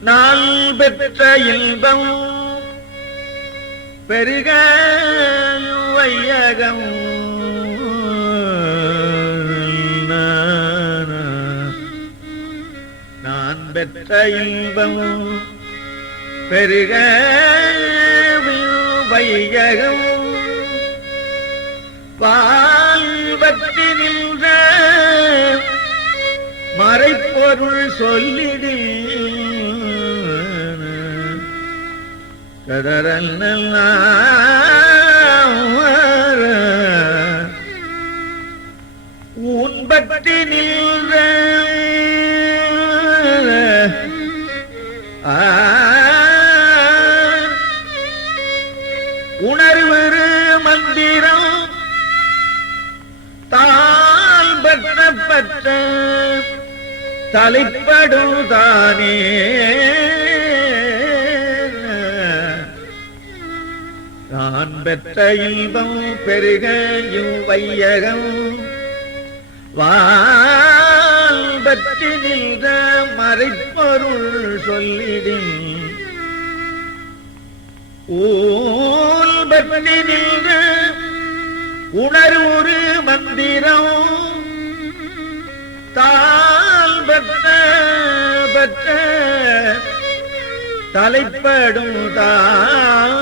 நான் பெற்ற இன்பம் பெருக வையகம். நான் பெற்ற இன்பம் பெருக வையகம். வாழ்வற்றி நின்ற மறைப்பொருள் சொல்லிடு கதறல் உன் நின்ற உணர்வரு மந்திரம் தாய் பற்ற பற்ற தலைப்படும் தானே. நான் பெற்ற இன்பம் பெருக வையகம் வாழ்பற்றி நின்ற மறைப்பொருள் சொல்லிடும். ஊல் பற்றி நின்ற உணர்வுரு மந்திரம். தால் பெற்ற பெற்ற தலைப்படும் தான்